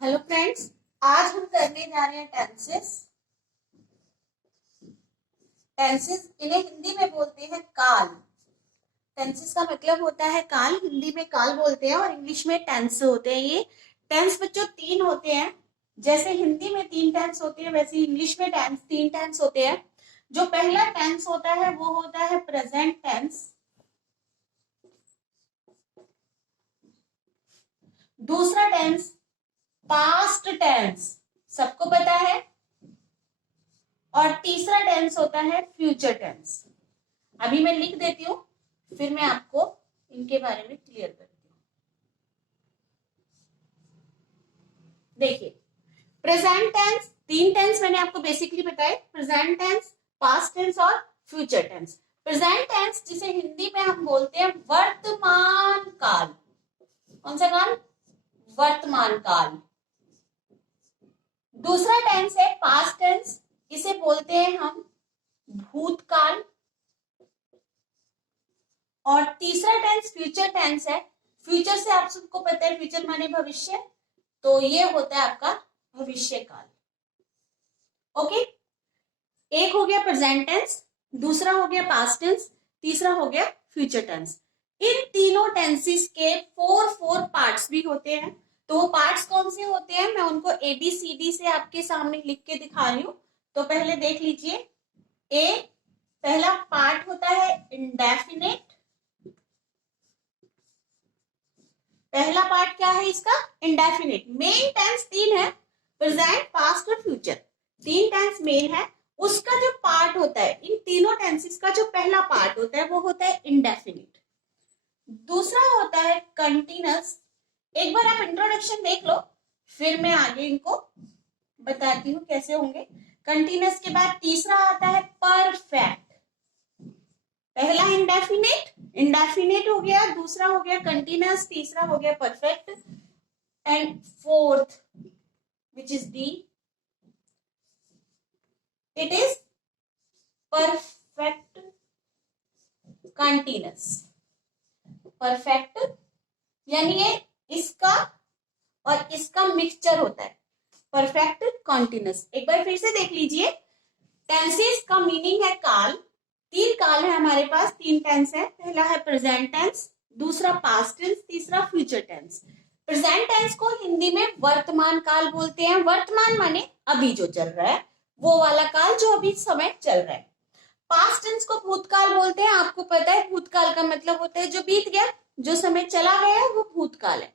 Hello friends, आज हम करने जा रहे हैं टेंसेस। टेंसेस इन्हें हिंदी में बोलते हैं काल। टेंसेस का मतलब होता है काल, हिंदी में काल बोलते हैं और इंग्लिश में टेंस होते हैं। ये टेंस बच्चों तीन होते हैं। जैसे हिंदी में तीन टेंस होते हैं वैसे इंग्लिश में तीन टेंस होते हैं। जो पहला टेंस होता है वो होता है प्रेजेंट टेंस। दूसरा टेंस पास्ट टेंस, सबको पता है। और तीसरा टेंस होता है फ्यूचर टेंस। अभी मैं लिख देती हूँ, फिर मैं आपको इनके बारे में क्लियर करती हूँ। देखिए, प्रेजेंट टेंस, तीन टेंस मैंने आपको बेसिकली बताए, प्रेजेंट टेंस, पास्ट टेंस और फ्यूचर टेंस। प्रेजेंट टेंस जिसे हिंदी में हम बोलते हैं वर्तमान काल। कौन सा काल? वर्तमान काल। दूसरा टेंस है पास्ट टेंस, इसे बोलते हैं हम भूतकाल। और तीसरा टेंस फ्यूचर टेंस है। फ्यूचर से आप सबको पता है, फ्यूचर माने भविष्य, तो ये होता है आपका भविष्य काल। ओके, एक हो गया प्रेजेंट टेंस, दूसरा हो गया पास्ट टेंस, तीसरा हो गया फ्यूचर टेंस। इन तीनों टेंसेस के फोर पार्ट्स भी होते हैं। तो वो पार्ट्स कौन से होते हैं, मैं उनको ABCD से आपके सामने लिख के दिखा रही हूं। तो पहले देख लीजिए। ए, पहला पार्ट होता है इंडेफिनेट। पहला पार्ट क्या है इसका? इंडेफिनिट। मेन टेंस तीन है, प्रेजेंट, पास्ट और फ्यूचर। तीन टेंस मेन है। उसका जो पार्ट होता है, इन तीनों टेंसेस का जो पहला पार्ट होता है वो होता है इंडेफिनिट। दूसरा होता है कंटिन्यूअस। एक बार आप इंट्रोडक्शन देख लो, फिर मैं आगे इनको बताती हूँ कैसे होंगे। कंटिन्यूअस के बाद तीसरा आता है परफेक्ट। पहला इंडेफिनेट हो गया, दूसरा हो गया कंटिन्यूअस, तीसरा हो गया perfect, and fourth which is D, it is perfect continuous। Perfect यानी ये इसका और इसका मिक्सचर होता है, परफेक्ट कॉन्टिन्यूस। एक बार फिर से देख लीजिए। टेंसेस का मीनिंग है काल। तीन काल है हमारे पास, तीन टेंस है। पहला है प्रेजेंट टेंस, दूसरा पास्ट टेंस, तीसरा फ्यूचर टेंस। प्रेजेंट टेंस को हिंदी में वर्तमान काल बोलते हैं। वर्तमान माने अभी जो चल रहा है, वो वाला काल जो अभी समय चल रहा है। पास्ट टेंस को भूतकाल बोलते हैं। आपको पता है भूतकाल का मतलब होता है जो बीत गया, जो समय चला गया वो भूतकाल है।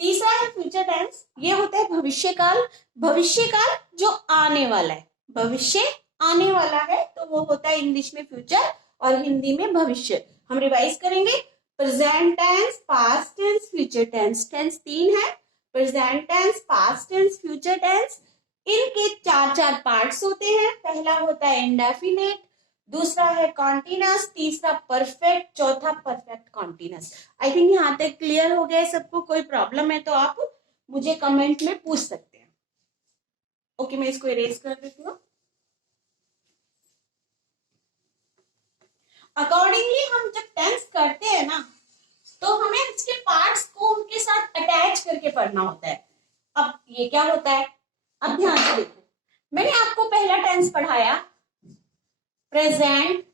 तीसरा है फ्यूचर टेंस, ये होता है भविष्य काल। भविष्य काल जो आने वाला है, भविष्य आने वाला है, तो वो होता है इंग्लिश में फ्यूचर और हिंदी में भविष्य। हम रिवाइज करेंगे। Present tense, past tense, future tense. Tense तीन है, present tense, past tense, future tense. इनके चार चार पार्ट्स होते हैं। पहला होता है इंडेफिनेट, दूसरा है कॉन्टिन्यूअस, तीसरा परफेक्ट, चौथा परफेक्ट कॉन्टिन्यूअस। आई थिंक यहाँ तक क्लियर हो गया है सबको। कोई प्रॉब्लम है तो आप मुझे कमेंट में पूछ सकते हैं। ओके, मैं इसको इरेज कर देती हूँ। अकॉर्डिंगली हम जब टेंस करते हैं ना, तो हमें इसके पार्ट्स को उनके साथ अटैच करके पढ़ना होता है। अब ये क्या होता है, अब ध्यान से देखो। मैंने आपको पहला टेंस पढ़ाया प्रेजेंट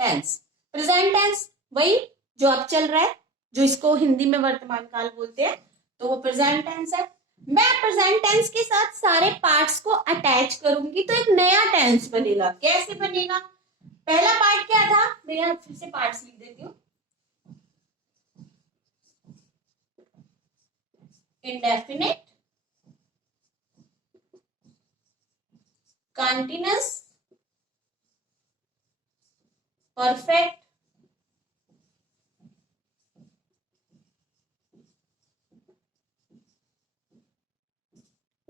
टेंस। प्रेजेंट टेंस वही जो अब चल रहा है, जो इसको हिंदी में वर्तमान काल बोलते हैं, तो वो प्रेजेंट टेंस है। मैं प्रेजेंट टेंस के साथ सारे पार्ट्स को अटैच करूंगी तो एक नया टेंस बनेगा। कैसे बनेगा? पहला पार्ट क्या था, मैं यहाँ फिर से पार्ट्स लिख देती हूँ। Indefinite, continuous, perfect,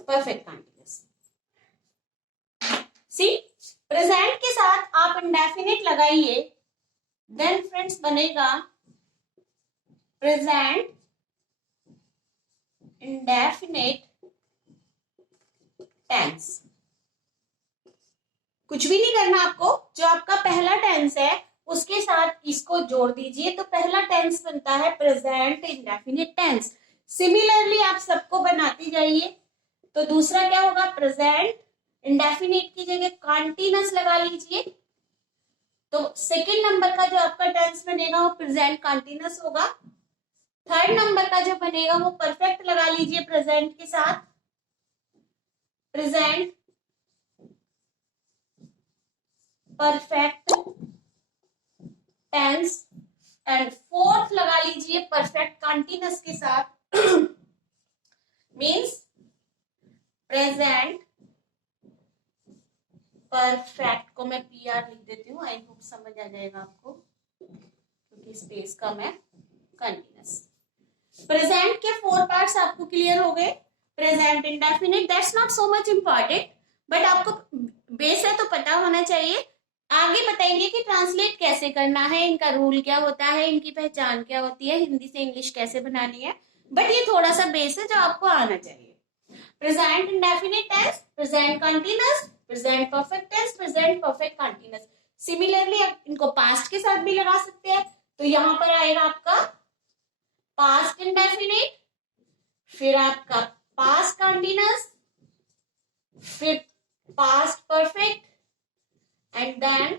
continuous. See, present के साथ आप इंडेफिनिट लगाइए, देन फ्रेंड्स बनेगा प्रेजेंट इंडेफिनिट टेंस। कुछ भी नहीं करना आपको, जो आपका पहला टेंस है उसके साथ इसको जोड़ दीजिए तो पहला टेंस बनता है प्रेजेंट इंडेफिनिट टेंस। सिमिलरली आप सबको बनाते जाइए। तो दूसरा क्या होगा, प्रेजेंट इंडेफिनिट की जगह कॉन्टिन्यूअस लगा लीजिए। तो सेकंड नंबर का जो आपका टेंस बनेगा वो प्रेजेंट कॉन्टिन्यूअस होगा। थर्ड नंबर का जो बनेगा वो परफेक्ट लगा लीजिए प्रेजेंट के साथ, present perfect tense. And fourth लगा लीजिए परफेक्ट कॉन्टिन्यूअस के साथ, मीन्स प्रेजेंट परफेक्ट को मैं PR लिख देती हूँ, आई होप समझ आ जाएगा आपको क्योंकि स्पेस कम है, कंटिन्यूअस। प्रेजेंट के 4 पार्ट्स आपको क्लियर हो गए। Present indefinite that's not so much important, but आपको बेस है तो पता होना चाहिए। आगे बताएंगे कि ट्रांसलेट कैसे करना है, इनका रूल क्या होता है, इनकी पहचान क्या होती है, हिंदी से इंग्लिश कैसे बनानी है, बट ये थोड़ा सा बेस है जो आपको आना चाहिए। Present indefinite tense, present continuous, present perfect tense, present perfect continuous. Similarly आप इनको पास्ट के साथ भी लगा सकते हैं। तो यहां पर आएगा आपका पास्ट इंडेफिनिट, फिर आपका पास्ट कंटीन्यूअस, फिर past perfect and then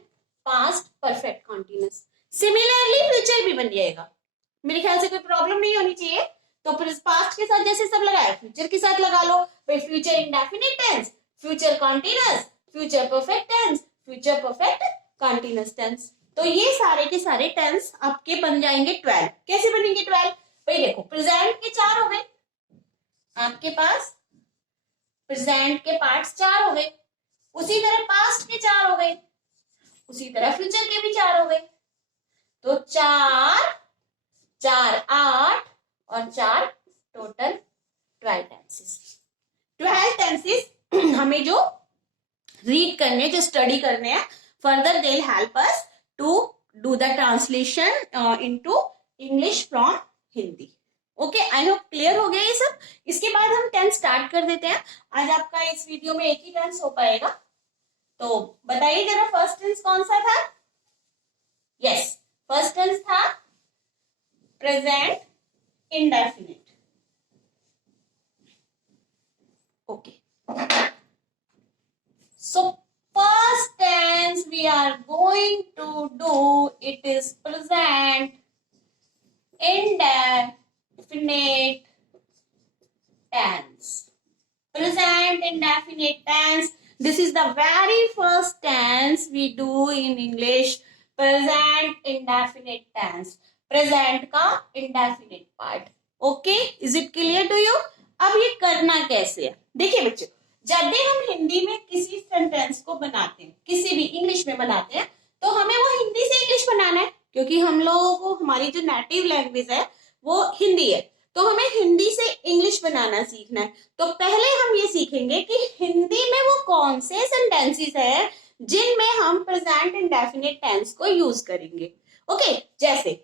past perfect continuous. Similarly future भी बन जाएगा, मेरे ख्याल से कोई प्रॉब्लम नहीं होनी चाहिए। तो फिर पास्ट के साथ जैसे सब लगाया फ्यूचर के साथ लगा लो, फिर future indefinite tense, future continuous, future perfect tense, future perfect continuous tense. तो ये सारे के सारे टेंस आपके बन जाएंगे 12। कैसे बनेंगे 12? भाई देखो, प्रेजेंट के 4 हो गए आपके पास, प्रेजेंट के पार्ट्स 4 हो गए, उसी तरह पास्ट के 4 हो गए, उसी तरह फ्यूचर के भी 4 हो गए। तो 4 4 8 और 4 टोटल 12 टेंसेस। 12 टेंसेस हमें जो रीड करने, जो स्टडी करने हैं, further they will help us to do the translation into English from Hindi. Okay, I hope clear हो गया ये सब। इसके बाद हम टेंस स्टार्ट कर देते हैं। आज आपका इस वीडियो में एक ही टेंस हो पाएगा, तो बताइए जरा फर्स्ट टेंस कौन सा था? यस, फर्स्ट टेंस था present indefinite. Okay, so first tense we are going to do, it is present indefinite tense. Present indefinite tense, this is the very first tense we do in English. Present indefinite tense, present का indefinite part. Okay, is it clear to you? अब ये करना कैसे है? देखिए बच्चों, जब भी हम हिंदी में किसी सेंटेंस को बनाते हैं, किसी भी इंग्लिश में बनाते हैं, तो हमें वो हिंदी से इंग्लिश बनाना है, क्योंकि हम लोगों को हमारी जो नेटिव लैंग्वेज है वो हिंदी है, तो हमें हिंदी से इंग्लिश बनाना सीखना है। तो पहले हम ये सीखेंगे कि हिंदी में वो कौन से सेंटेंसेस है जिनमें हम प्रेजेंट इंडेफिनिट टेंस को यूज करेंगे। ओके, जैसे